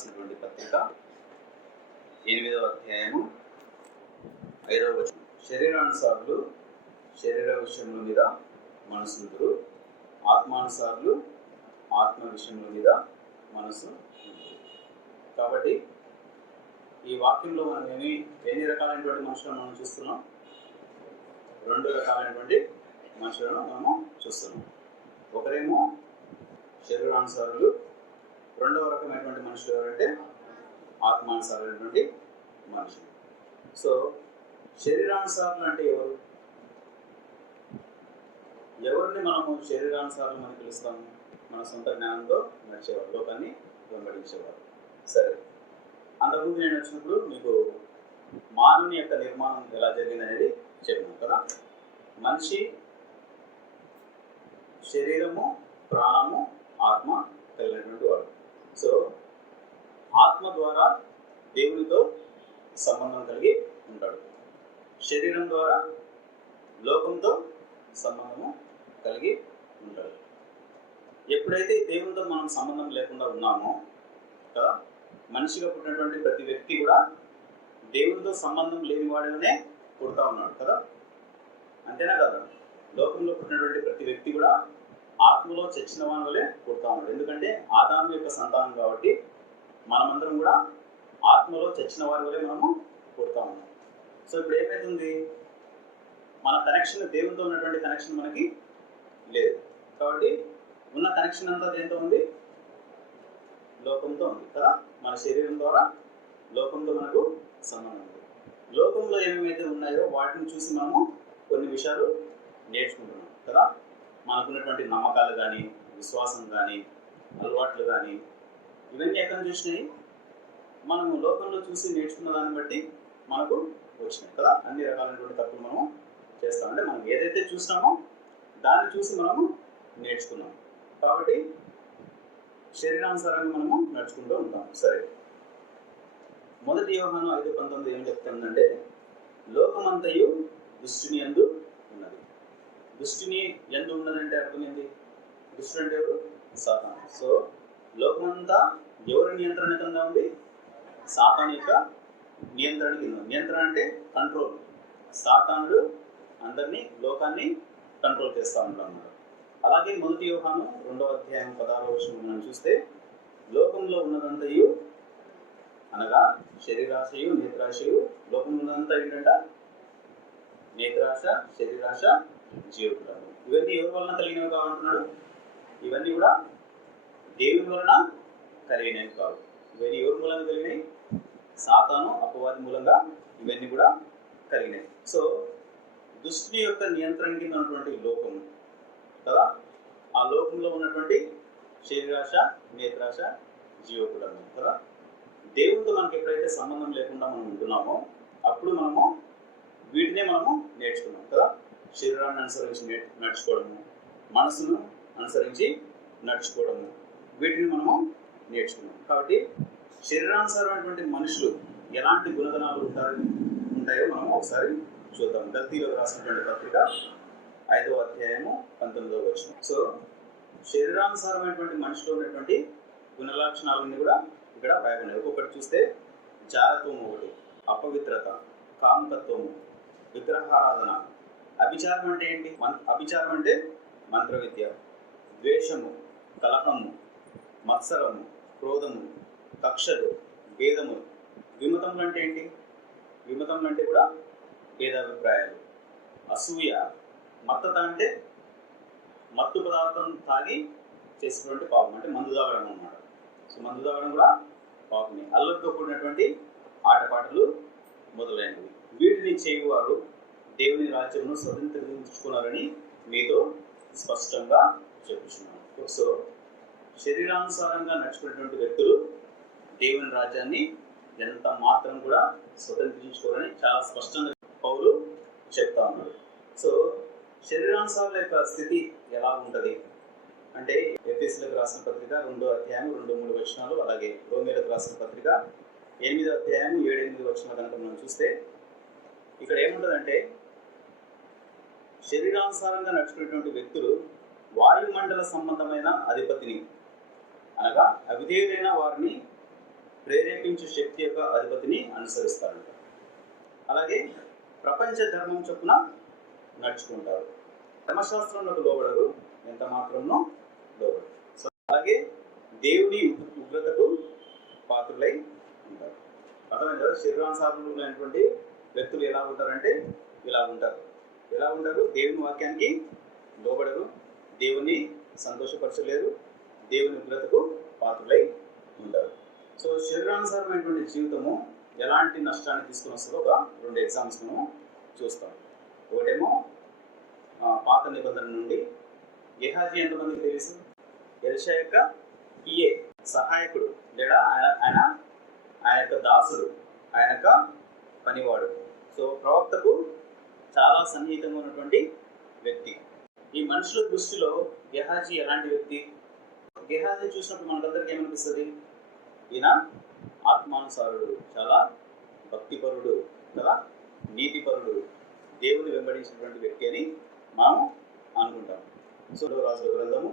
రాసినటువంటి పత్రిక ఎనిమిదవ అధ్యాయము ఐదవ వచనం. శరీరానుసారులు శరీర విషయముల మీద మనసుందరు. ఆత్మానుసారులు ఆత్మ విషయముల మీద మనసు కాబట్టి ఈ వాక్యంలో మనం ఏమి ఎన్ని రకాలైనటువంటి మనుషులను మనం చూస్తున్నాం? రెండు రకాలైనటువంటి మనుషులను మనము చూస్తున్నాం. ఒకరేమో శరీరానుసారులు రెండవ రకమైనటువంటి మనుషులు ఎవరంటే? ఆత్మానుసారైనటువంటి మనుషులు. సో శరీరానుసారులు అంటే ఎవరు? ఎవరిని మనము శరీరానుసారులు అని పిలుస్తాము? మన సొంత జ్ఞానంతో నడిచేవారు లోకాన్ని వెంబడించేవారు. సరే. అంతకుముందు నేను వచ్చినప్పుడు మీకు మానవుని యొక్క నిర్మాణం ఎలా జరిగింది అనేది చెప్పాను కదా? మనిషి శరీరము ప్రాణము ఆత్మ కలిగినటువంటి వాడు. సో ఆత్మ ద్వారా దేవునితో సంబంధం కలిగి ఉంటాడు. శరీరం ద్వారా లోకంతో సంబంధము కలిగి ఉంటాడు. ఎప్పుడైతే దేవునితో మనం సంబంధం లేకుండా ఉన్నామో కదా మనిషిగా పుట్టినటువంటి ప్రతి వ్యక్తి కూడా దేవునితో సంబంధం లేని వాడినే పుడతా ఉన్నాడు కదా. అంతేనా కదా? లోకంలో పుట్టినటువంటి ప్రతి వ్యక్తి కూడా ఆత్మలో చచ్చిన వాని వల్లే పుడతా ఉన్నాడు ఎందుకంటే ఆదాము యొక్క సంతానం కాబట్టి మనమందరం కూడా ఆత్మలో చచ్చిన వారి వల్లే మనము పుడతా ఉన్నాం. సో ఇప్పుడు ఏమైతుంది? మన కనెక్షన్ దేవునితో ఉన్నటువంటి కనెక్షన్ మనకి లేదు. కాబట్టి ఉన్న కనెక్షన్ అంతా దేంతో ఉంది? లోకంతో ఉంది కదా? మన శరీరం ద్వారా లోకంతో మనకు సంబంధం ఉంది. లోకంలో ఏమేమైతే ఉన్నాయో వాటిని చూసి మనము కొన్ని విషయాలు నేర్చుకుంటున్నాం కదా? మనకున్నటువంటి నమ్మకాలు కానీ విశ్వాసం కానీ అలవాట్లు కానీ ఇవన్నీ ఎక్కడ చూసినాయి? మనము లోకంలో చూసి నేర్చుకున్న దాన్ని బట్టి మనకు వచ్చినాయి కదా? అన్ని రకాలైనటువంటి తప్పులు మనం చేస్తాం. అంటే మనం ఏదైతే చూసినామో దాన్ని చూసి మనము నేర్చుకున్నాం. కాబట్టి శరీరానుసారంగా మనము నడుచుకుంటూ ఉంటాం. సరే. మొదటి యోహాను ఐదు పంతొమ్మిది ఏం చెప్తుందంటే లోకమంతయు దృష్టిని ఎందు ఉన్నది. దృష్టిని ఎందు ఉన్నదంటే అర్థం ఏంటి దుష్టుడు అంటే ఎవరు? సాతాన్. సో లోకమంతా ఎవరి నియంత్రణ కింద ఉంది? సాతాన్ యొక్క నియంత్రణ కింద నియంత్రణ అంటే కంట్రోల్ సాతానుడు అందరినీ లోకాన్ని కంట్రోల్ చేస్తూ ఉంటాడు అన్నమాట. అలాగే మొదటి వ్యూహాను రెండవ అధ్యాయం పదహారవ వర్షం మనం చూస్తే లోకంలో ఉన్నదంతయు అనగా శరీరాశయు నేత్రాశయు. లోకంలో ఉన్నదంతా ఏంటంట? నేత్రాశ శరీరాశ జీవకులను ఇవన్నీ ఎవరి వలన కలిగినవి కావంటున్నాడు? ఇవన్నీ కూడా దేవుని వలన కలిగినవి కావు. ఇవన్నీ ఎవరి మూలంగా కలిగినాయి సాతాను అపవాది మూలంగా ఇవన్నీ కూడా కలిగినాయి సో దుష్టుని యొక్క నియంత్రణ కింద ఉన్నటువంటి లోకం కదా? ఆ లోకంలో ఉన్నటువంటి శరీరాశ నేత్రాశ జీవకులను కదా? దేవుడితో మనకి ఎప్పుడైతే సంబంధం లేకుండా మనం ఉంటున్నామో అప్పుడు మనము వీటినే మనము నేర్చుకున్నాం కదా? శరీరాన్ని అనుసరించి నడుచుకోవడము మనసును అనుసరించి నడుచుకోవడము. వీటిని మనము నేర్చుకున్నాం. కాబట్టి శరీరానుసారమైనటువంటి మనుషులు ఎలాంటి గుణగణాలు ఉంటాయి ఉంటాయో మనం ఒకసారి చూద్దాం. గల్తీలో రాసినటువంటి పత్రిక ఐదవ అధ్యాయము పంతొమ్మిదవ వచ్చిన సో శరీరానుసారమైనటువంటి మనిషిలో ఉన్నటువంటి గుణలక్షణాలన్నీ కూడా ఇక్కడ రాయబడినాయి ఒక్కొక్కటి చూస్తే జారత్వం ఒకటి అపవిత్రత కామకత్వము విగ్రహారాధన అభిచారం అంటే ఏంటి? మన అభిచారం అంటే మంత్ర విద్య ద్వేషము కలహము మత్సరము క్రోధము కక్షలు భేదము. విమతములు అంటే ఏంటి? విమతములు అంటే కూడా భేదాభిప్రాయాలు. అసూయ మత్తత అంటే మత్తు పదార్థం తాగి చేసినటువంటి పాపం అంటే మందు తాగడం అన్నమాట. సో మందు తాగడం కూడా పాపమే. అల్లరితో కూడినటువంటి ఆటపాటలు మొదలైనవి. వీటిని చేయువారు దేవుని రాజ్యమును స్వతంత్రించుకున్నారని మీతో స్పష్టంగా చెప్తున్నాను సో శరీరానుసారంగా నడుచుకున్నటువంటి వ్యక్తులు దేవుని రాజ్యాన్ని ఎంత మాత్రం కూడా స్వతంత్రించుకోరని చాలా స్పష్టంగా పౌలు చెప్తా ఉన్నారు సో శరీరానుసారుల యొక్క స్థితి ఎలా ఉంటుంది? అంటే ఎఫ్ఎస్లకు రాసిన పత్రిక రెండో అధ్యాయం రెండు మూడు వచనాలు అలాగే రోమేలకు రాసిన పత్రిక ఎనిమిదో అధ్యాయం ఏడెనిమిది వచనాలు కనుక మనం చూస్తే ఇక్కడ ఏముంటుందంటే శరీరానుసారంగా నడుచుకునేటువంటి వ్యక్తులు వాయుమండల సంబంధమైన అధిపతిని. అనగా అవిధేయులైన వారిని ప్రేరేపించే శక్తి యొక్క అధిపతిని అనుసరిస్తారంట అలాగే ప్రపంచ ధర్మం చొప్పున నడుచుకుంటారు. ధర్మశాస్త్రంలోకి లోబడరు ఎంత మాత్రంలో లోబడరు. సో అలాగే దేవుని ఉగ్రతకు పాత్రులై ఉంటారు. అర్థమైంది కదా? ఉన్నటువంటి వ్యక్తులు ఎలా ఉంటారంటే ఇలా ఉంటారు. ఎలా ఉండరు? దేవుని వాక్యానికి లోబడరు. దేవుని సంతోషపరచలేరు. దేవుని ఉగ్రతకు పాత్రులై ఉండరు. సో శరీరానుసారమైనటువంటి జీవితము ఎలాంటి నష్టాన్ని తీసుకుని వస్తుందో ఒక రెండు ఎగ్జామ్స్ మనం చూస్తాం. ఒకటేమో పాత నిబంధన నుండి గెహాజీ ఎంతమందికి తెలుసు? ఎల్షా యొక్క పిఏ సహాయకుడు లేదా ఆయన ఆయన ఆయన యొక్క దాసుడు ఆయన యొక్క పనివాడు. సో ప్రవక్తకు చాలా సన్నిహితంగా ఉన్నటువంటి వ్యక్తి. ఈ మనుషుల దృష్టిలో గెహాజీ ఎలాంటి వ్యక్తి? గెహాజీ చూసినప్పుడు మనకందరికి ఏమనిపిస్తుంది? ఈయన ఆత్మానుసారుడు చాలా భక్తిపరుడు కదా నీతిపరుడు దేవుని వెంబడించినటువంటి వ్యక్తి అని మనం అనుకుంటాం. సో రాజుల గ్రంథము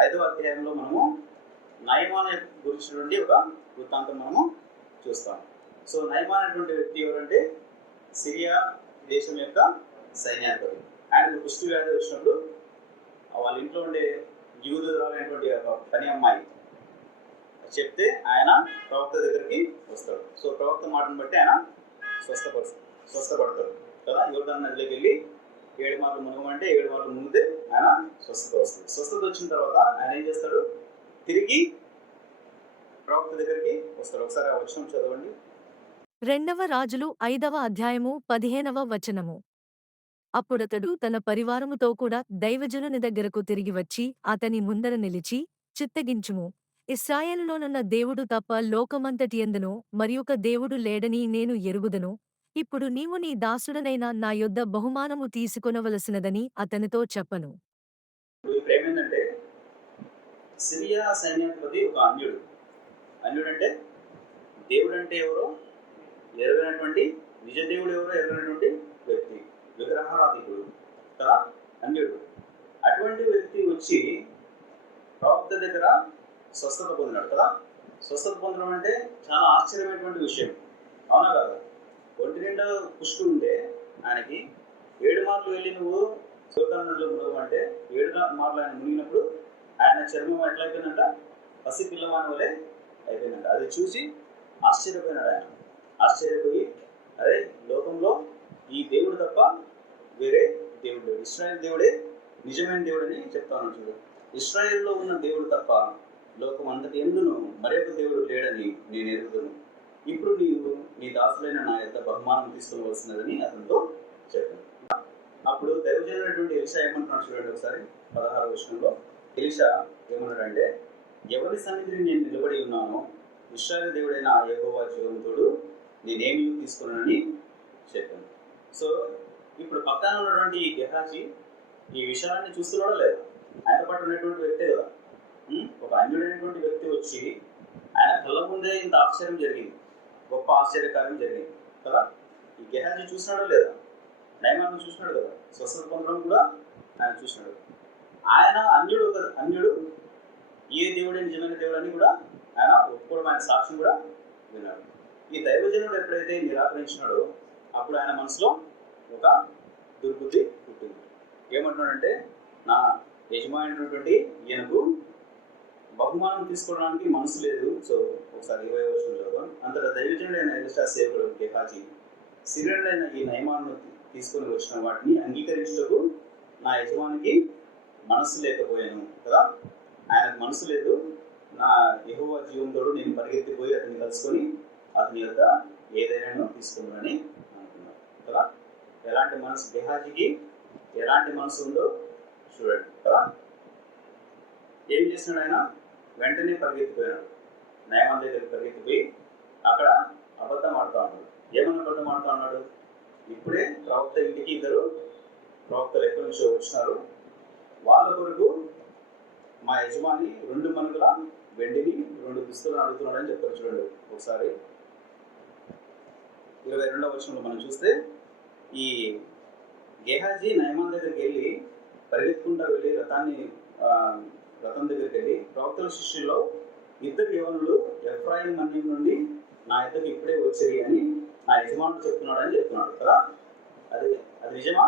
ఐదవ అధ్యాయంలో మనము నయమాన గురించినటువంటి ఒక వృత్తాంతం మనము చూస్తాం. సో నయమానటువంటి వ్యక్తి ఎవరంటే సిరియా దేశం యొక్క సైన్యాధిపతి. ఆయనకు కుష్టి వ్యాధి వచ్చినప్పుడు వాళ్ళ ఇంట్లో ఉండే యూదురాలైనటువంటి ఒక పని అమ్మాయి చెప్తే ఆయన ప్రవక్త దగ్గరికి వస్తాడు. సో ప్రవక్త మాటను బట్టి ఆయన స్వస్థపడు స్వస్థపడతాడు. కదా? యోర్దాన్ నదిలోకి వెళ్ళి ఏడు మార్లు మునగమంటే ఏడు మార్లు మునిగితే ఆయన స్వస్థత వస్తుంది స్వస్థత వచ్చిన తర్వాత ఆయన ఏం చేస్తాడు? తిరిగి ప్రవక్త దగ్గరికి వస్తాడు. ఒకసారి ఆ వచ్చిన చదవండి. రెండవ రాజులు ఐదవ అధ్యాయము పదిహేనవ వచనము. అప్పుడతడు తన పరివారముతో కూడా దైవజనుని దగ్గరకు తిరిగి వచ్చి అతని ముందర నిలిచి చిత్తగించుము. ఇస్రాయేలులోనున్న దేవుడు తప్ప లోకమంతటియందును మరియొక దేవుడు లేడని నేను ఎరుగుదను. ఇప్పుడు నీవు నీ దాసుడనైన నా యొద్ద బహుమానము తీసుకొనవలసినదని అతనితో చెప్పను. సిరియా సైన్యాధిపతి ఒక అన్యుడు. అన్యుడంటే దేవుడంటే ఎవరో? ఎరగనటువంటి నిజదేవుడు ఎవరో? ఎరగనటువంటి వ్యక్తి. విగ్రహారాధికుడు. కదా? అన్యుడు అటువంటి వ్యక్తి వచ్చి ప్రవక్త దగ్గర స్వస్థత పొందినాడు కదా? స్వస్థత పొందడం అంటే చాలా ఆశ్చర్యమైనటువంటి విషయం. అవునా కదా? ఒంటి నిండా పుష్టి ఉంటే ఆయనకి ఏడు మార్లు వెళ్ళి నువ్వు శివకానంలో మునగవు అంటే ఏడు మార్లు ఆయన మునిగినప్పుడు ఆయన చర్మం ఎట్లయిపోయిందంట పసి పిల్లమాన వలె అయిపోయిందంట. అది చూసి ఆశ్చర్యపోయినాడు ఆయన. ఆశ్చర్యపోయి అరే లోకంలో ఈ దేవుడు తప్ప వేరే దేవుడు ఇస్రాయల్ దేవుడే నిజమైన దేవుడని చెప్తాను చూడు. ఇస్రాయల్లో ఉన్న దేవుడు తప్ప లోకం అంతటి ఎందును మరొక దేవుడు లేడని నేను ఎరుగుదును. ఇప్పుడు నీవు నీ దాసులైన నా యొక్క బహుమానం తీసుకోవలసినదని అతనితో చెప్పాను. అప్పుడు దైవజనటువంటి ఎలిషా ఏమంటున్నాడు చూడండి ఒకసారి పదహారు విషయంలో ఎలిషా ఏమన్నాడంటే ఎవరి సన్నిధిని నేను నిలబడి ఉన్నానో ఇస్రాయల్ దేవుడైన ఆ యెహోవా జీవంతుడు నేనేమి తీసుకున్నానని చెప్పాను. సో ఇప్పుడు పక్కన ఉన్నటువంటి ఈ గెహాజీ ఈ విషయాన్ని చూస్తున్నాడో లేదా? ఆయన పాటు ఉన్నటువంటి వ్యక్తే కదా. ఒక అన్యుడైనటువంటి వ్యక్తి వచ్చి ఆయన కళ్ళ ముందే ఇంత ఆశ్చర్యం జరిగింది. గొప్ప ఆశ్చర్యకార్యం జరిగింది. కదా? ఈ గెహాజీ చూసినాడో లేదా? నయమాన్ని చూసినాడు కదా. స్వస్థత పొందడం కూడా ఆయన చూసినాడు ఆయన అన్యుడు అన్యుడు ఏ దేవుడే నిజమైన దేవుడు అని కూడా ఆయన ఒప్పుకోవడం ఆయన సాక్ష్యం కూడా విన్నాడు. ఈ దైవజనుడు ఎప్పుడైతే నిరాకరించినాడో అప్పుడు ఆయన మనసులో ఒక దుర్బుద్ధి పుట్టింది. ఏమంటున్నాడంటే నా యజమానుడు ఈయనకు బహుమానం తీసుకోవడానికి మనసు లేదు. సో ఒకసారి ఇరవై వచ్చిన చదువు అంతటా దైవజనుడైన ఎలిషా సేవకుడు గెహాజీ సిరియనుడైన ఈ నయమాలను తీసుకొని వచ్చిన వాటిని అంగీకరించటకు నా యజమానికి మనసు లేకపోయాను కదా. ఆయనకు మనసు లేదు. నా యహోవా జీవంతోడు నేను పరిగెత్తిపోయి అతన్ని కలుసుకొని అతని యొక్క ఏదైనా తీసుకుందని అనుకున్నాను కదా ఎలాంటి మనసు గెహాజీకి ఎలాంటి మనసు ఉందో చూడండి. కదా ఏం చేసినాడు ఆయన? వెంటనే పరిగెత్తిపోయినాడు. నయమాన్ దగ్గరికి పరిగెత్తిపోయి అక్కడ అబద్ధం ఆడుతా ఉన్నాడు. ఏమన్నా అబద్ధం ఆడుతా ఉన్నాడు? ఇప్పుడే ప్రవక్త ఇంటికి ఇద్దరు ప్రవక్తలు ఎక్కడి నుంచో వచ్చినారు. వాళ్ళ కొరకు మా యజమాని రెండు మనుగుల వెండిని రెండు దుస్తులను అడుగుతున్నాడని చెప్తారు చూడండి. ఒకసారి ఇరవై రెండవ వచనంలో మనం చూస్తే ఈ గేహాజీ నయమాన్ దగ్గరికి వెళ్ళి పరిగెత్తుకుంటా వెళ్ళి రథాన్ని రథం దగ్గరికి వెళ్ళి ప్రవక్తల శిష్యుల్లో ఇద్దరు యవనులు ఎఫ్రాయిం మన్యం నుండి నా ఇద్దరికి ఇప్పుడే వచ్చాయి అని నా యజమానుడు చెప్తున్నాడు అని చెప్తున్నాడు కదా? అది అది నిజమా?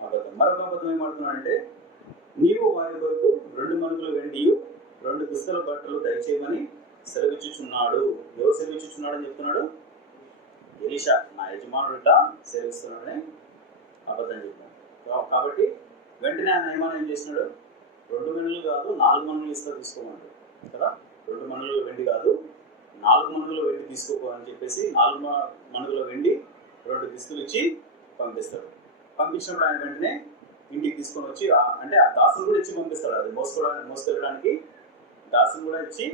అబద్ధం మరొక అబద్ధం ఏమంటున్నాడంటే నీవు వారి కొరకు రెండు మనుగులు వెండి రెండు దుస్తుల బట్టలు దయచేయమని సెలవిచ్చుచున్నాడు. ఎవరు సెలవిచ్చుచున్నాడు అని చెప్తున్నాడు? ఎలీషా నా యజమానుడు ఇట్లా సేవిస్తున్నాడని అబద్ధం చెప్పాను కాబట్టి వెంటనే ఆయన యజమాని ఏం చేసినాడు రెండు మనులు కాదు నాలుగు మనులు ఇస్తా తీసుకోమన్నాడు కదా? రెండు మనులు వెండి కాదు నాలుగు మనుగుల వెండి తీసుకోపో అని చెప్పేసి నాలుగు మ- మనుగుల వెండి రెండు దిస్తులు ఇచ్చి పంపిస్తాడు. పంపించినప్పుడు ఆయన వెంటనే ఇంటికి తీసుకొని వచ్చి అంటే ఆ దాసులు కూడా ఇచ్చి పంపిస్తాడు. అది మోసుకోవడానికి మోసుకెళ్ళడానికి దాసులు కూడా ఇచ్చి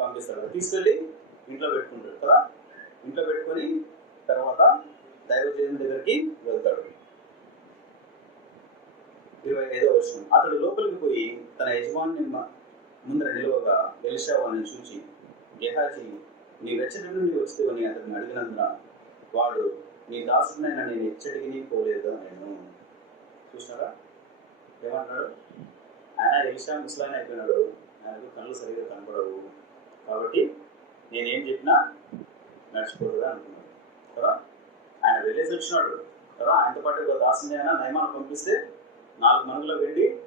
పంపిస్తాడు. తీసుకెళ్ళి ఇంట్లో పెట్టుకుంటాడు కదా? ఇంట్లో పెట్టుకొని తర్వాత దైవజనం దగ్గరికి వెళ్తాడు. ఇరవై ఐదో వర్షం అతడు లోపలికి పోయి తన యజమాని ముందర నిలువగా ఎలిషా చూచి గెహాజీ నీ వెచ్చటి నుండి వస్తువని అతన్ని అడిగినందున వాడు నీ దాసుడినైనా నేను ఎచ్చటికి పోలేదు నేను చూసినారా? ఏమంటున్నాడు? ఆయన ఎలిషా ముసలాయన అయిపోయినాడు. ఆయనకు కళ్ళు సరిగ్గా కనపడవు. కాబట్టి నేనేం చెప్పినా నడిచిపోతుందా అనుకున్నాను కదా? ఆయన వెళ్ళేసి వచ్చినాడు. కదా ఆయనతో పాటు ఒక దాసుని అయినా నయమాన్ని పంపిస్తే నాలుగు మనుగుల వెళ్ళి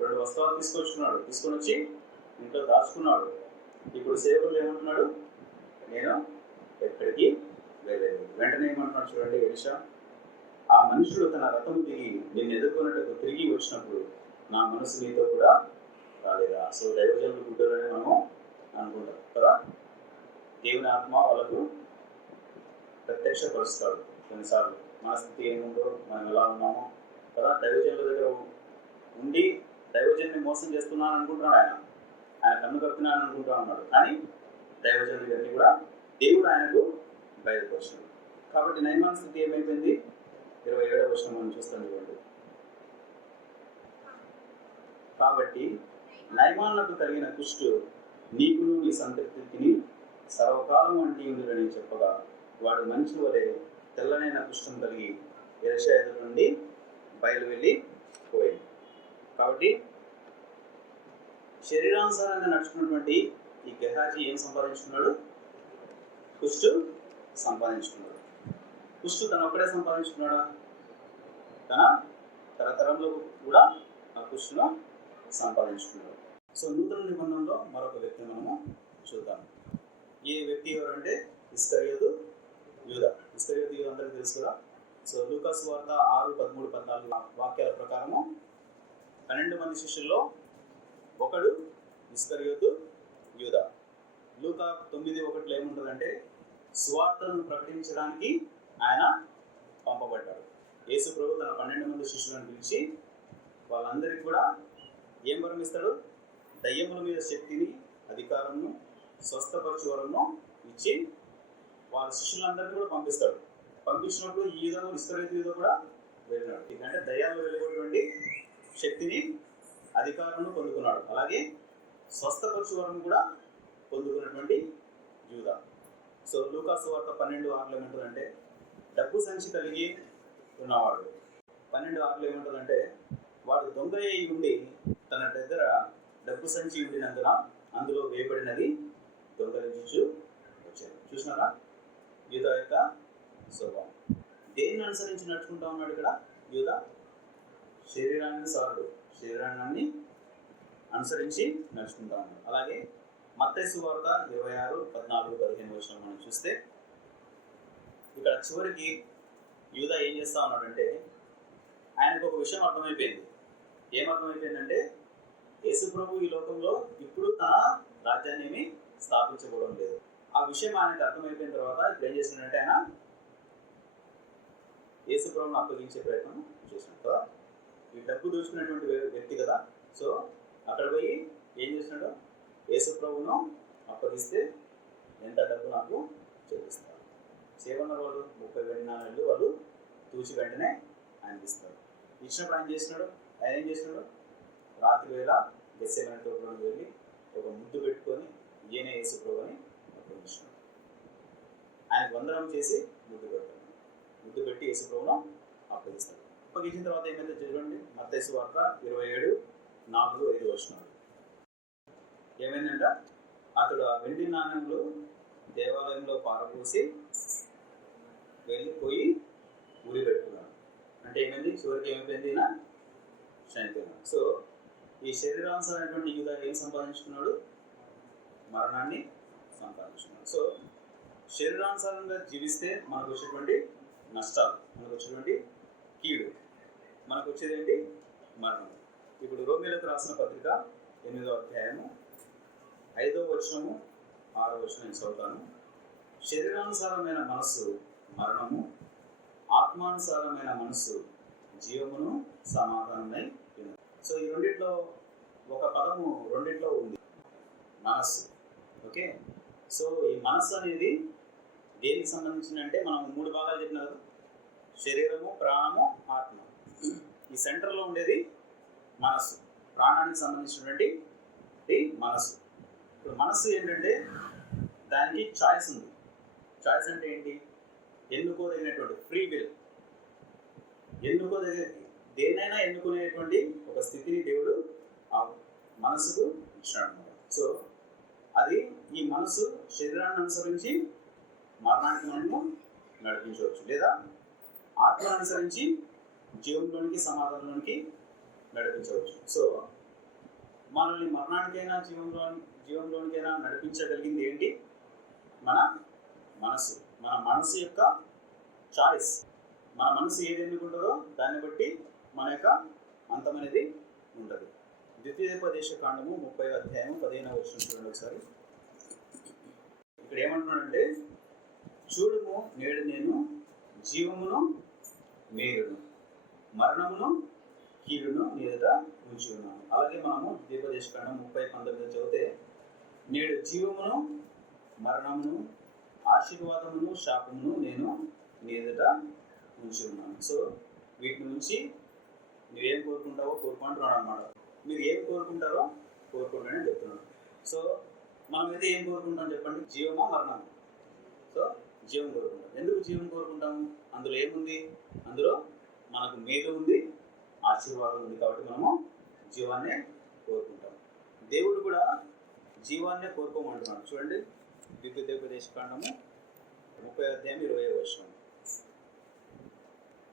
రెండు వస్త్రాలు తీసుకొచ్చుకున్నాడు. తీసుకొని వచ్చి ఇంట్లో దాచుకున్నాడు. ఇప్పుడు సేవకులు ఏమంటున్నాడు? నేను ఎక్కడికి వెళ్ళలేదు. వెంటనే ఏమంటున్నాడు చూడండి ఎలిషా ఆ మనుషుడు తన రథం దిగి నిన్ను ఎదుర్కొన్నట్టు తిరిగి వచ్చినప్పుడు నా మనసు నీతో కూడా రాలేదా? సో దైవజనులు గుడ్డలని మనము అనుకుంటాం. కదా? దేవుని ఆత్మ వాళ్ళకు ప్రత్యక్షపరుస్తాడు కొన్నిసార్లు మన స్థితి ఏముందో మనం ఎలా ఉన్నామో కదా దైవజనుల దగ్గర ఉండి దైవజన్ని మోసం చేస్తున్నాను అనుకుంటున్నాడు ఆయన. ఆయన కన్ను కడుతున్నాను అనుకుంటా ఉన్నాడు. కానీ దైవజనులు ఇవన్నీ కూడా దేవుడు ఆయనకు బయలుపరిచాడు కాబట్టి నైమాన స్థితి ఏమైపోయింది? ఇరవై ఏడవ వర్షం మనం చూస్తాం చూడండి. కాబట్టి నైమాన్నకు కలిగిన కుష్టు నీకును నీ సంతృప్తిని సర్వకాలం అంటి ఉందని చెప్పగా వాడు మంచి వలె తెల్లనైన కుష్టం కలిగి ఎరష నుండి బయలు వెళ్ళి పోయింది. కాబట్టి శరీరానుసారంగా నడుచుకున్నటువంటి ఈ గెహాజీ ఏం సంపాదించుకున్నాడు? కుష్టు సంపాదించుకున్నాడు. కుష్టు తను ఒక్కడే సంపాదించుకున్నాడా? తన తరతరంలో కూడా ఆ కుష్టును సంపాదించుకున్నాడు. సో నూతన నిబంధనలో మరొక వ్యక్తిని మనము చూద్దాం. ఏ వ్యక్తి ఎవరంటే? ఇస్కరియోదు యూద ఇస్కరియోదు యూద అందరికీ తెలుసు కదా? సో లూకాస్ వార్త ఆరు పదమూడు పద్నాలుగు వాక్యాల ప్రకారము పన్నెండు మంది శిష్యుల్లో ఒకడు ఇస్కరియోతు యూద. లూకా తొమ్మిది ఒకటిలో ఏముంటుందంటే సువార్తలను ప్రకటించడానికి ఆయన పంపబడ్డాడు. యేసు ప్రభు తన పన్నెండు మంది శిష్యులను పిలిచి వాళ్ళందరికీ కూడా ఏం వరం ఇస్తాడు? దయ్యముల మీద శక్తిని అధికారంను స్వస్థపరచు వరంను ఇచ్చి వాళ్ళ శిష్యులందరినీ కూడా పంపిస్తాడు. పంపించినప్పుడు ఈ విధంగా ఇస్కరేతు కూడా వెళ్ళినాడు. ఎందుకంటే దయాలు వెళ్ళేటువంటి శక్తిని అధికారులను పొందుకున్నాడు. అలాగే స్వస్థపరచు వరం కూడా పొందుకున్నటువంటి జూదా సో లూకాస్ వార్త పన్నెండు ఆరులో ఏమంటుందంటే డబ్బు సంచి కలిగి ఉన్నవాడు. పన్నెండు ఆరులో ఏమంటుందంటే వాడు దొంగ ఉండి తన దగ్గర డబ్బు సంచి ఉండినందున అందులో వేయబడినది దొంగలించు వచ్చారు చూసినారా యూదా యొక్క స్వభావం దేన్ని అనుసరించి నడుచుకుంటా ఉన్నాడు ఇక్కడ యూదా. శరీరాన్ని సారుడు శరీరాన్ని అనుసరించి నడుచుకుంటా ఉన్నాడు. అలాగే మత్తైసు వార్త ఇరవై ఆరు పద్నాలుగు పదిహేను వర్షం మనం చూస్తే ఇక్కడ చివరికి యూదా ఏం చేస్తా ఉన్నాడంటే ఆయనకు ఒక విషయం అర్థమైపోయింది. ఏం అర్థమైపోయిందంటే యేసు ప్రభు ఈ లోకంలో ఇప్పుడు తన రాజ్యాన్ని ఏమి స్థాపించబోవడం లేదు. ఆ విషయం ఆయనకు అర్థమైపోయిన తర్వాత ఇప్పుడు ఏం చేసిందంటే ఆయన ఏసుప్రభుని అప్పగించే ప్రయత్నం చేసినాడు కదా? ఈ డబ్బు దోచుకున్నటువంటి వ్యక్తి కదా? సో అక్కడ పోయి ఏం చేసినాడు ఏసుప్రభును అప్పగిస్తే ఎంత డబ్బు నాకు చెల్లిస్తారు సేవన్న వాళ్ళు ముప్పై వేల నాలుగు వాళ్ళు తూచి వెంటనే ఆయన ఇస్తారు ఇచ్చినప్పుడు ఆయన చేసినాడు ఆయన ఏం చేసినాడు రాత్రి వేళ గెస్సేమైన తోటలోకి వెళ్ళి ఒక ముద్దు పెట్టుకొని ఈయన యేసు అని అప్పగించినాడు ఆయనకు వందనం చేసి ముద్దు పెట్టాడు ముద్దు పెట్టి యేసు ప్రభును అప్పగిస్తాడు అప్పగించిన తర్వాత ఏమైందో చూడండి. మత్తేసు వార్త ఇరవై ఏడు నాలుగు ఐదు వచ్చినాడు ఏమైందంట? అతడు ఆ వెండి నాణ్యములు దేవాలయంలో పారపోసి వెళ్ళిపోయి ఉరి పెట్టుకున్నాడు. అంటే ఏమైంది? చివరికి ఏమైపోయింది? ఈయన చనిపోయినాడు. సో ఈ శరీరానుసారైనటువంటి యూదా ఏం సంపాదించుకున్నాడు? మరణాన్ని సంపాదించుకున్నాడు. సో శరీరానుసారంగా జీవిస్తే మనకు వచ్చేటువంటి నష్టాలు. మనకు వచ్చినటువంటి కీడు. మనకు వచ్చేది ఏంటి? మరణం. ఇప్పుడు రోమిలకు రాసిన పత్రిక ఎనిమిదో అధ్యాయము ఐదో వచనము ఆరో వచనం నేను చదువుతాను. శరీరానుసారమైన మనస్సు మరణము ఆత్మానుసారమైన మనస్సు జీవమును సమాధానమై సో ఈ రెండిట్లో ఒక పదము రెండిట్లో ఉంది. మనస్సు. ఓకే? సో ఈ మనస్సు అనేది దేనికి సంబంధించిన అంటే మనం మూడు భాగాలు చెప్పిన కదా. శరీరము ప్రాణము ఆత్మ. ఈ సెంటర్లో ఉండేది మనస్సు. ప్రాణానికి సంబంధించినటువంటి మనస్సు. ఇప్పుడు మనస్సు ఏంటంటే దానికి చాయిస్ ఉంది. చాయిస్ అంటే ఏంటి? ఎన్నుకోదగినటువంటి ఫ్రీ విల్. ఎన్నుకోదగిన దేన్నైనా ఎన్నుకునేటువంటి ఒక స్థితిని దేవుడు ఆ మనసుకు ఇచ్చాడు సో అది ఈ మనసు శరీరాన్ని అనుసరించి మరణానికి మనము నడిపించవచ్చు. లేదా ఆత్మను అనుసరించి జీవంలోనికి సమాధానంలోనికి నడిపించవచ్చు. సో మనల్ని మరణానికైనా జీవంలో జీవంలోనికైనా నడిపించగలిగింది ఏంటి? మన మనసు. మన మనసు యొక్క చాయిస్ మన మనసు ఏది ఎన్నుకుంటుందో దాన్ని బట్టి మన యొక్క అంతం అనేది ఉంటుంది. ద్వితీయోపదేశ కాండము ముప్పై అధ్యాయం పదిహేను వచ్చిన చూడండి ఒకసారి. ఇక్కడ ఏమంటున్నాడంటే చూడుము నేడు నేను జీవమును మేలును మరణమును కీడును నీ ఉంచి ఉన్నాను అలాగే మనము ద్వీపదేశ ముప్పై పంతొమ్మిది చదివితే నేడు జీవమును మరణమును ఆశీర్వాదమును శాపమును నేను నీ ఉంచి ఉన్నాను సో వీటి నుంచి నువ్వేం కోరుకుంటావో కోరుకుంటున్నాను అనమాట మీరు ఏం కోరుకుంటారో కోరుకుంటానని చెప్తున్నాడు సో మనం అయితే ఏం కోరుకుంటాం చెప్పండి? జీవమా మరణం సో జీవం కోరుకుంటాం. ఎందుకు జీవం కోరుకుంటాము అందులో ఏముంది? అందులో మనకు మేలు ఉంది ఆశీర్వాదం ఉంది కాబట్టి మనము జీవాన్నే కోరుకుంటాం. దేవుడు కూడా జీవాన్నే కోరుకోమంటున్నాడు. చూడండి ద్వితీయోపదేశ కాండము ముప్పై అధ్యాయం ఇరవై వర్షం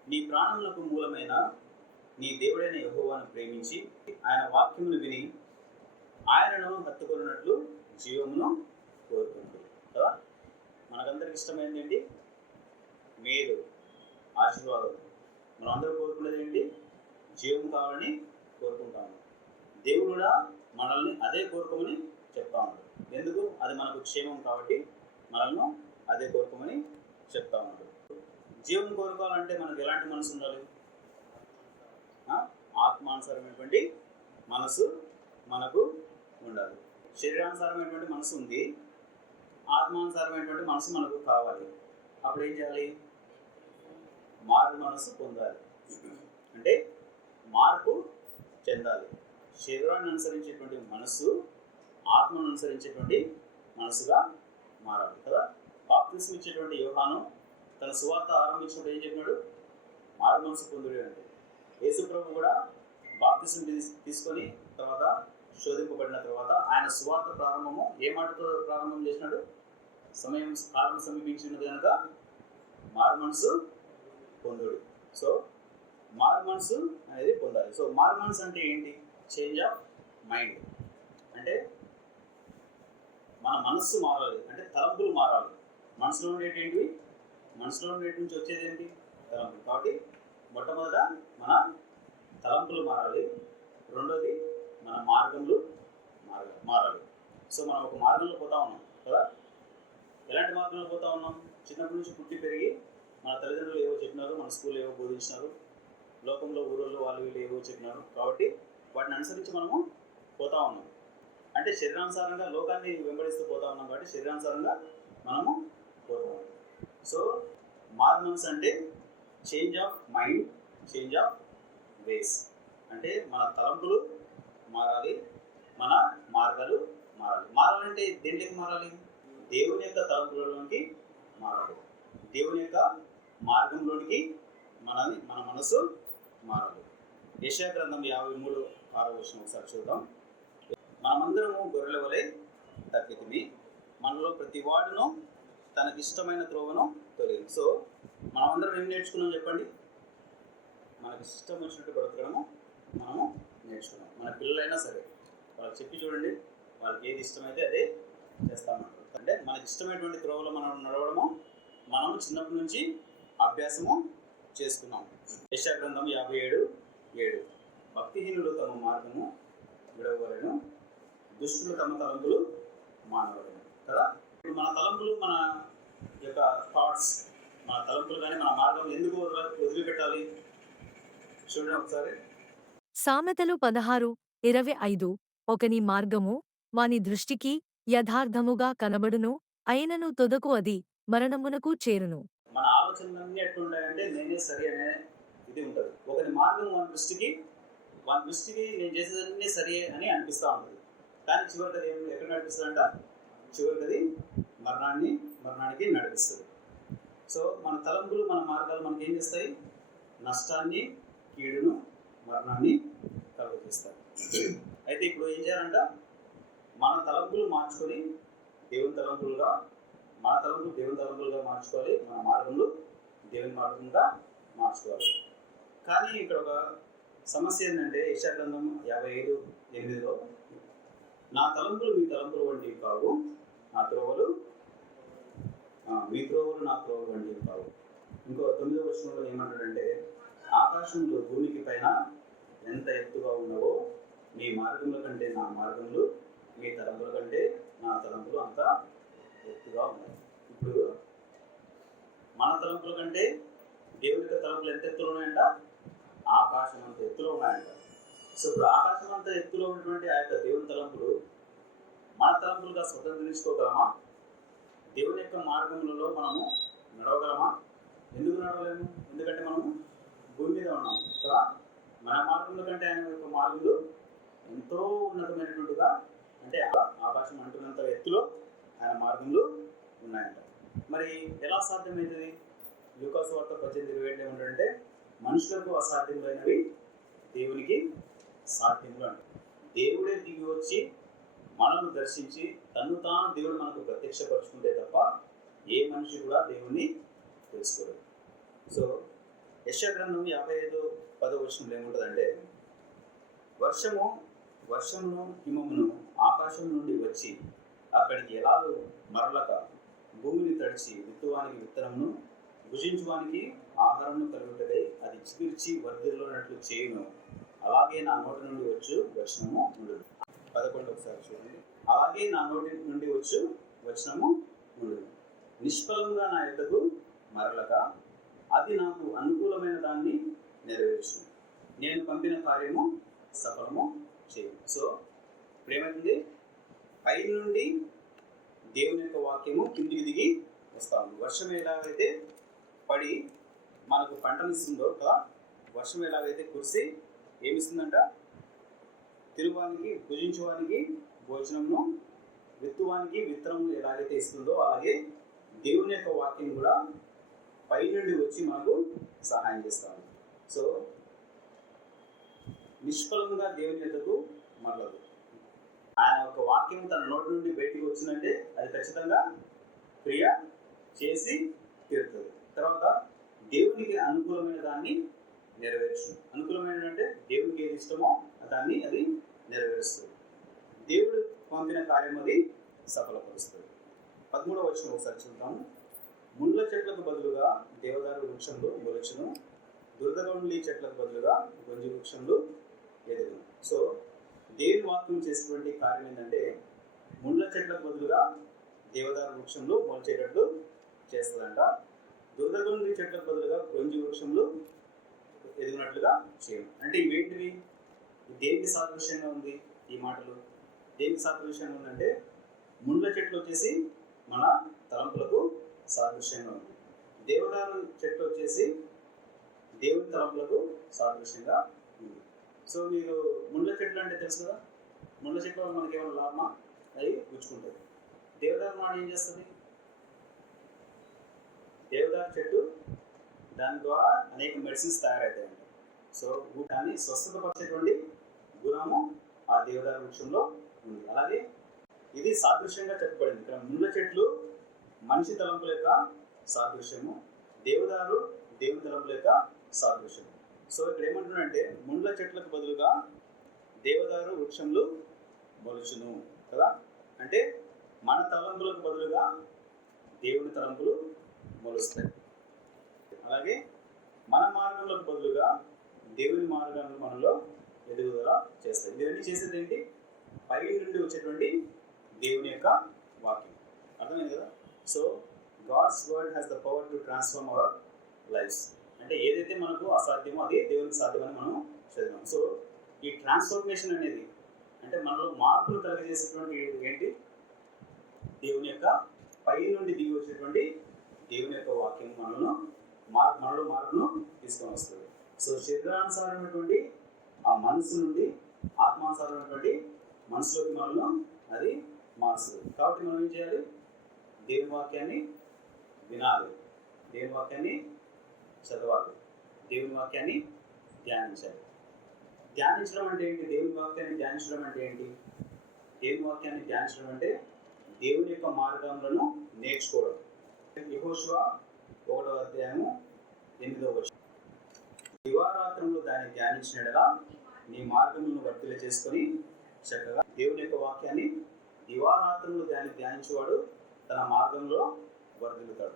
నీ ప్రాణములకు మూలమైన నీ దేవుడైన యహోవాను ప్రేమించి ఆయన వాక్యమును విని ఆయనను హత్తుకొనున్నట్లు జీవమును కోరుకుంటుంది కదా? మనకందరికి ఇష్టమైనది ఏంటి? మేలు ఆశీర్వాదం. మనం అందరూ కోరుకునేది ఏంటి? జీవం కావాలని కోరుకుంటాము. దేవుడు కూడా మనల్ని అదే కోరుకోమని చెప్తా ఎందుకు? అది మనకు క్షేమం కాబట్టి మనల్ని అదే కోరుకోమని చెప్తా ఉన్నాడు. జీవం కోరుకోవాలంటే మనకు ఎలాంటి మనసు ఉండాలి? ఆత్మానుసారమైనటువంటి మనసు మనకు ఉండాలి. శరీరానుసారమైనటువంటి మనసు ఉంది. ఆత్మానుసారమైనటువంటి మనసు మనకు కావాలి. అప్పుడు ఏం చేయాలి? మారు మనసు పొందాలి. అంటే మార్పు చెందాలి. శరీరాన్ని అనుసరించేటువంటి మనసు ఆత్మను అనుసరించేటువంటి మనసుగా మారాలి కదా? బాప్తిస్మ ఇచ్చేటువంటి యోహాను తన సువార్త ఆరంభించినప్పుడు ఏం చెప్పినాడు? మారు మనసు పొందుడు అంటే. యేసుప్రభు కూడా బాప్తిస్మ తీసుకొని తర్వాత శోధింపబడిన తర్వాత ఆయన సువార్త ప్రారంభము ఏ మాటతో ప్రారంభం చేసినాడు? సమయం కాలం సమీపించినది కనుక మారు మనసు పొందుడు. సో మారు మనసు అనేది పొందాలి. సో మారు మనసు అంటే ఏంటి? చేంజ్ ఆఫ్ మైండ్ అంటే మన మనస్సు మారాలి. అంటే తలంపులు మారాలి. మనసులో ఉండేటేంటివి మనసులో ఉండేటి నుంచి వచ్చేది ఏంటి? తలంపులు. కాబట్టి మొట్టమొదట మన తలంపులు మారాలి. రెండోది మన మార్గములు మారాలి మారాలి సో మనం ఒక మార్గంలో పోతా ఉన్నాం కదా? ఎలాంటి మార్గంలో పోతా ఉన్నాం? చిన్నప్పటి నుంచి పుట్టి పెరిగి మన తల్లిదండ్రులు ఏవో చెప్పినారు మన స్కూల్ ఏవో బోధించినారు లోకంలో ఊరోళ్ళు వాళ్ళు వీళ్ళు ఏవో చెప్పినారు. కాబట్టి వాటిని అనుసరించి మనము పోతా ఉన్నాం. అంటే శరీరానుసారంగా లోకాన్ని వెంబడిస్తూ పోతా ఉన్నాం కాబట్టి శరీరానుసారంగా మనము పోతాం సో మార్ అంటే change of mind change of ways అంటే మన తలంపులు మారాలి మన మార్గాలు మారాలి. మారాలంటే దేంట్లోకి మారాలి? దేవుని యొక్క తలంపులలోనికి మారాలి. దేవుని యొక్క మార్గంలోనికి మనని మన మనసు మారాలి. యశా గ్రంథం యాభై మూడు ఆరో వచ్చిన ఒకసారి చూద్దాం. మనమందరము గొర్రెల వలె తగ్గితిమి మనలో ప్రతి వాడును తనకి ఇష్టమైన త్రోవను తొలగింది. సో మనమందరం ఏం నేర్చుకున్నాం చెప్పండి? మనకి ఇష్టం వచ్చినట్టు బ్రతకడము మనము నేర్చుకున్నాం మన పిల్లలైనా సరే వాళ్ళకి చెప్పి చూడండి వాళ్ళకి ఏది ఇష్టమైతే అదే చేస్తామంటారు. అంటే మనకి ఇష్టమైనటువంటి త్రోవలో మనం నడవడము మనం చిన్నప్పటి నుంచి అభ్యాసము చేసుకున్నాం. యశా గ్రంథం యాభై ఏడు ఏడు. భక్తిహీనులు తమ మార్గము విడవలేను దుష్టులు తమ తలంపులు మానవలేను. కదా? ఇప్పుడు మన తలంపులు మన యొక్క థాట్స్ మన తలంపులు కానీ మన మార్గం ఎందుకు వదిలి వదిలిపెట్టాలి? చూడండి ఒకసారి. సామెతలు పదహారు ఇరవై ఐదు ఒకని మార్గము వాని దృష్టికి యథార్థముగా కనబడును అయినను తొదకు అది మరణమునకు చేరును. మన ఆలోచనలన్నీ ఎట్లుంటాయంటే నేనే సరి అనే ఇది ఉంటుంది. ఒకరి మార్గం వాని దృష్టికి వాని దృష్టికి నేను చేసేదన్నీ సరి అని అనిపిస్తూ ఉంటుంది. కానీ చివరికి అది ఎక్కడ నడిపిస్తుందంట? చివరికి అది మరణాన్ని మరణానికి నడిపిస్తుంది. సో మన తలంపులు మన మార్గాలు మనకి ఏం చేస్తాయి? నష్టాన్ని కీడును మరణాన్ని కలుగజేస్తారు అయితే ఇప్పుడు ఏం చేయాలంట మన తలంపులు మార్చుకొని దేవుని తలంపులుగా మన తలంపులు దేవుని తలంపులుగా మార్చుకోవాలి మన మార్గంలో దేవుని మార్గంగా మార్చుకోవాలి. కానీ ఇక్కడ ఒక సమస్య ఏంటంటే యశాగ్రంథం యాభై ఐదు ఎనిమిదిలో నా తలంపులు మీ తలంపులు వంటివి కావు నా త్రోవలు మీ త్రోవలు నా త్రోవలు వంటివి కావు. ఇంకో తొమ్మిదో వర్షంలో ఏమంటాడంటే ఆకాశంలో భూమికి పైన ఎంత ఎత్తుగా ఉన్నవో మీ మార్గముల కంటే నా మార్గములు మీ తలంపుల కంటే నా తలంపులు అంత ఎత్తుగా ఉన్నాయి. ఇప్పుడు మన తలంపుల కంటే దేవుని యొక్క తలంపులు ఎంత ఎత్తులో ఉన్నాయంట? ఆకాశం అంత ఎత్తులో ఉన్నాయంట. సో ఇప్పుడు ఆకాశం అంత ఎత్తులో ఉన్నటువంటి ఆ యొక్క దేవుని తలంపులు మన తలంపులుగా స్వతంత్రించుకోగలమా దేవుని యొక్క మార్గములలో మనము నడవగలమా? ఎందుకు నడవలేము? ఎందుకంటే మనము భూమి మీద ఉన్నాం కదా మన మార్గంలో కంటే ఆయన యొక్క మార్గులు ఎంతో ఉన్నతమైనటువంటిగా అంటే ఆ- ఆకాశం అంటున్నంత ఎత్తులో ఆయన మార్గములు ఉన్నాయంట. మరి ఎలా సాధ్యమవుతుంది లూకాసు వార్త పద్దెనిమిది ఇరవై ఏళ్ళు ఏమంటాడంటే మనుషులకు అసాధ్యమైనవి దేవునికి సాధ్యములు అంట. దేవుడే దిగి వచ్చి మనల్ని దర్శించి తను తాను దేవుడు మనకు ప్రత్యక్షపరుచుకుంటే తప్ప ఏ మనిషి కూడా దేవుణ్ణి తెలుసుకోలేదు. సో యశ గ్రంథం యాభై ఐదు పదో వర్షంలో ఏముంటుందంటే వర్షము వర్షమును హిమమును ఆకాశం నుండి వచ్చి అక్కడికి ఎలాగో మరలక భూమిని తడిచి విత్తువానికి విత్తనమును భుజించువానికి ఆహారమును కలుగుతుంది అది చిగిర్చి వర్ధిల్లోనట్లు చేయును. అలాగే నా నోటి నుండి వచ్చు వచనము ఉండు పదకొండు ఒకసారి చూడండి. అలాగే నా నోటి నుండి వచ్చు వచనము ఉండు నిష్ఫలంగా నా యొక్కకు మరలక అది నాకు అనుకూలమైన దాన్ని నెరవేర్చు నేను పంపిన కార్యము సఫలము చేయు సో ఇప్పుడేమైంది పై నుండి దేవుని యొక్క వాక్యము కిందికి దిగి వస్తా ఉంది. వర్షం ఎలాగైతే పడి మనకు పంటనిస్తుందో కదా వర్షం ఎలాగైతే కురిసి ఏమిస్తుందంట? తిరుగువానికి భుజించువానికి భోజనమును విత్తువానికి విత్తనము ఎలాగైతే ఇస్తుందో అలాగే దేవుని యొక్క వాక్యం కూడా పై నుండి వచ్చి మనకు సహాయం చేస్తాడు. సో నిష్ఫలంగా దేవుని యొద్దకు మరలదు. ఆయన ఒక వాక్యం తన నోటి నుండి బయటికి వచ్చిందంటే అది ఖచ్చితంగా క్రియ చేసి తీరుతుంది. తర్వాత దేవునికి అనుకూలమైన దాన్ని నెరవేర్చు అనుకూలమైన అంటే దేవునికి ఏది ఇష్టమో దాన్ని అది నెరవేరుస్తుంది. దేవుడు పంపిన కార్యం అది సఫలపరుస్తుంది. పదమూడవ వచ్చిన ఒకసారి చూద్దాము. ముళ్ళ చెట్లకు బదులుగా దేవదారు వృక్షంలో మొలచును దురదగొండ్లి చెట్లకు బదులుగా గొంజి వృక్షంలో ఎదుగును. సో దేవుని వాక్యం చేసినటువంటి కార్యం ఏంటంటే ముళ్ళ చెట్లకు బదులుగా దేవదారు వృక్షంలో మొలిచేటట్లు చేస్తుందంట. దురదగొండ్లి చెట్లకు బదులుగా గొంజి వృక్షంలో ఎదిగినట్లుగా చేయం. అంటే ఇవేంటివి? దేనికి సాదృశ్యంగా ఉంది ఈ మాటలు. దేనికి సాదృశ్యంగా ఉందంటే ముళ్ళ చెట్లు వచ్చేసి మన తలంపులకు సాదృశ్యంగా ఉంది. దేవదారు చెట్టు వచ్చేసి దేవుని తలంపులకు సాదృశ్యంగా ఉంది. సో మీరు ముళ్ళ చెట్లు అంటే తెలుసు కదా? ముళ్ళ చెట్ల వల్ల మనకి ఏమైనా లాభమా? అవి గుచ్చుకుంటుంది. దేవదారు మాట ఏం చేస్తుంది? దేవదారు చెట్టు దాని ద్వారా అనేక మెడిసిన్స్ తయారవుతాయండి సో దాన్ని స్వస్థతపరిచేటువంటి గుణము ఆ దేవదారు వృక్షంలో ఉంది. అలాగే ఇది సాదృశ్యంగా చెప్పబడింది. ఇక్కడ ముళ్ళ చెట్లు మనిషి తలంపుల యొక్క సాదృశ్యము దేవదారు దేవుని తలంపుల యొక్క సాదృశ్యము. సో ఇక్కడ ఏమంటున్నాడంటే ముండ్ల చెట్లకు బదులుగా దేవదారు వృక్షములు మొలుచును కదా? అంటే మన తలంపులకు బదులుగా దేవుని తలంపులు మొలుస్తాయి. అలాగే మన మార్గంలోకి బదులుగా దేవుని మార్గాలను మనలో ఎదుగుదల చేస్తాయి. ఇవన్నీ చేసేది ఏంటి? పై నుండి వచ్చేటువంటి దేవుని యొక్క వాక్యం. అర్థమైంది కదా? So God's word has the power to transform our lives అంటే ఏదైతే మనకు అసాధ్యమో అది దేవునికి సాధ్యమని మనం చదివాం. సో ఈ ట్రాన్స్ఫర్మేషన్ అనేది అంటే మనలో మార్పులు కలిగజేసేటువంటి ఏంటి? దేవుని యొక్క పై నుండి దిగి వచ్చేటువంటి దేవుని యొక్క వాక్యం మనలో మార్ మనలో మార్పును తీసుకొని వస్తుంది సో శరీరానుసారమైనటువంటి ఆ మనసు నుండి ఆత్మానుసారమైనటువంటి మనసులోకి మనలో అది మారుస్తుంది కాబట్టి మనం ఏం చేయాలి? దేవుని వాక్యాన్ని వినాలి. దేవుని వాక్యాన్ని చదవాలి. దేవుని వాక్యాన్ని ధ్యానించాలి. ధ్యానించడం అంటే ఏంటి? దేవుని వాక్యాన్ని ధ్యానించడం అంటే ఏంటి? దేవుని వాక్యాన్ని ధ్యానించడం అంటే దేవుని యొక్క మార్గములను నేర్చుకోవడం. యహోశివ ఒకటో అధ్యాయము ఎనిమిదో వచ్చి దివారాత్రంలో దాన్ని ధ్యానించినగా నీ మార్గములను వర్తిల చేసుకొని చక్కగా దేవుని యొక్క వాక్యాన్ని దివారాత్రంలో దాన్ని ధ్యానించేవాడు తన మార్గంలో వర్ధిల్లుతాడు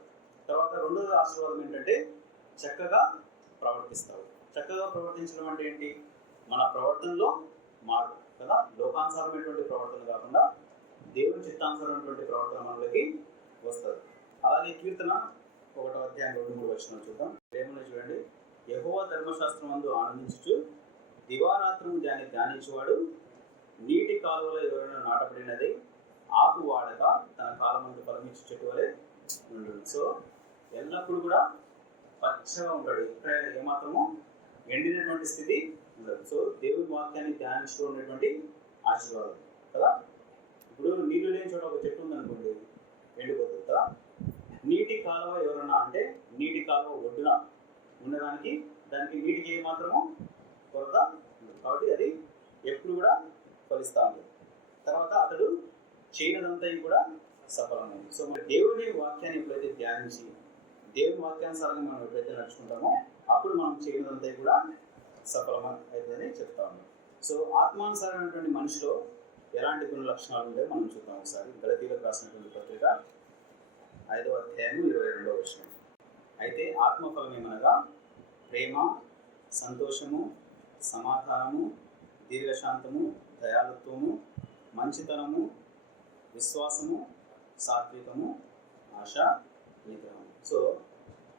తర్వాత రెండోది ఆశీర్వాదం ఏంటంటే చక్కగా ప్రవర్తిస్తాడు. చక్కగా ప్రవర్తించడం అంటే ఏంటి? మన ప్రవర్తనలో మార్పు కదా? లోకానుసారమైనటువంటి ప్రవర్తన కాకుండా దేవుని చిత్తానుసారమైనటువంటి ప్రవర్తన మనలోకి వస్తుంది. అలాగే కీర్తన ఒకటో అధ్యాయం రెండు మూడు వచ్చిన చూద్దాం. ప్రేమను చూడండి. యహోవ ధర్మశాస్త్రం అందు ఆనందించు దివారాత్రం దాన్ని ధ్యానించేవాడు నీటి కాలువలో ఎవరైనా నాటబడినది ఆకు వాడక తన కాలమందు ఫలమిచ్చి చెట్టు వలె సో ఎల్లప్పుడూ కూడా పచ్చగా ఉంటాడు. ఎక్కడైనా ఏమాత్రము ఎండినటువంటి స్థితి ఉండదు. సో దేవుడి వాక్యాన్ని ధ్యానిస్తూ ఉండేటువంటి ఆశీర్వాదం. కదా? ఇప్పుడు నీళ్ళు లేని చోట ఒక చెట్టు ఉందనుకోండి ఎండిపోతుంది కదా? నీటి కాలువ ఎవరన్నా అంటే నీటి కాలువ ఒడ్డున ఉండడానికి దానికి నీటికి ఏ మాత్రము కొరత ఉండదు. కాబట్టి అది ఎప్పుడు కూడా ఫలిస్తూ ఉంటుంది. తర్వాత అతడు చేయనదంతా కూడా సఫలమైంది. సో మన దేవుని వాక్యాన్ని ఎప్పుడైతే ధ్యానించి దేవుని వాక్యానుసారంగా మనం ఎప్పుడైతే నడుచుకుంటామో అప్పుడు మనం చేయనదంతా కూడా సఫలం అవుతుందని చెప్తా ఉన్నాం. సో ఆత్మానుసారమైనటువంటి మనిషిలో ఎలాంటి కొన్ని లక్షణాలు ఉంటాయో మనం చూద్దాం ఒకసారి. గలతీలకు రాసినటువంటి పత్రిక ఐదవ అధ్యాయం ఇరవై రెండవ విషయం అయితే ఆత్మఫలం ఏమనగా? ప్రేమ సంతోషము సమాధానము దీర్ఘశాంతము దయాలుత్వము మంచితనము విశ్వాసము సాత్వికము ఆశ నిగ్రహం సో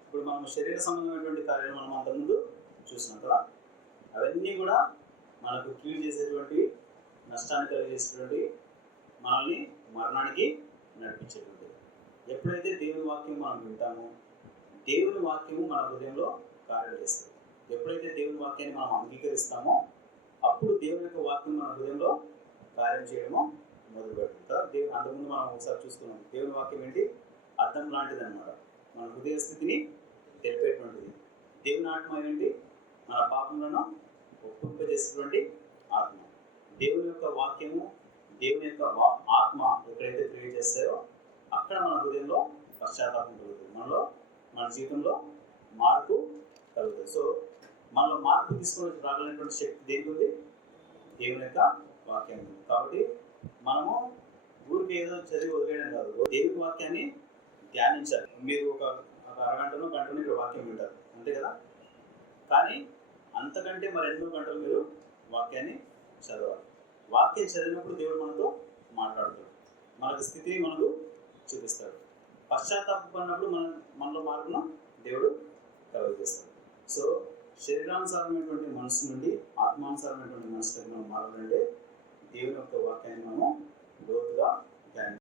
ఇప్పుడు మనం శరీర సంబంధమైనటువంటి కార్యాలు మనం అంతకుముందు చూసినాం కదా. అవన్నీ కూడా మనకు కీడు చేసేటువంటి నష్టాన్ని కలిగేసేటువంటి మనల్ని మరణానికి నడిపించేటువంటిది ఎప్పుడైతే దేవుని వాక్యం మనం వింటామో దేవుని వాక్యము మన హృదయంలో కార్యం చేస్తుంది. ఎప్పుడైతే దేవుని వాక్యాన్ని మనం అంగీకరిస్తామో అప్పుడు దేవుని యొక్క వాక్యం మన హృదయంలో కార్యం చేయడము మొదలు పెడుతుంది కదా అంతకుముందు మనం ఒకసారి చూసుకున్నాం. దేవుని వాక్యం ఏంటి? అర్థం లాంటిది అనమాట మన హృదయ స్థితిని తెలిపేటువంటిది. దేవుని ఆత్మ ఏంటి? మన పాపములను ఒప్పింపజేసేటువంటి ఆత్మ. దేవుని యొక్క వాక్యము దేవుని యొక్క వా- ఆత్మ ఎక్కడైతే క్రియేట్ చేస్తారో అక్కడ మన హృదయంలో పశ్చాత్తాపం కలుగుతుంది. మనలో మన జీవితంలో మార్పు కలుగుతుంది. సో మనలో మార్పు తీసుకొని రాగలిగినటువంటి శక్తి దేనికి ఉంది దేవుని యొక్క వాక్యం ఉంది కాబట్టి మనము ఊరికి ఏదో చదివి వదిలేయడం కాదు. దేవుడి వాక్యాన్ని ధ్యానించాలి. మీరు ఒక ఒక అరగంటనో గంటనో మీరు వాక్యం వింటారు. అంతే కదా? కానీ అంతకంటే మరి ఎన్నో గంటలు మీరు వాక్యాన్ని చదవాలి. వాక్యం చదివినప్పుడు దేవుడు మనతో మాట్లాడతాడు. మనకు స్థితిని మనకు చూపిస్తాడు. పశ్చాత్తాపడినప్పుడు మన మనలో మార్పును దేవుడు కలుగజేస్తాడు సో శరీరానుసారమైనటువంటి మనసు నుండి ఆత్మానుసారమైనటువంటి మనసులోకి మనం మారాలంటే దేవుని యొక్క వాక్యాన్ని మనము లోతుగా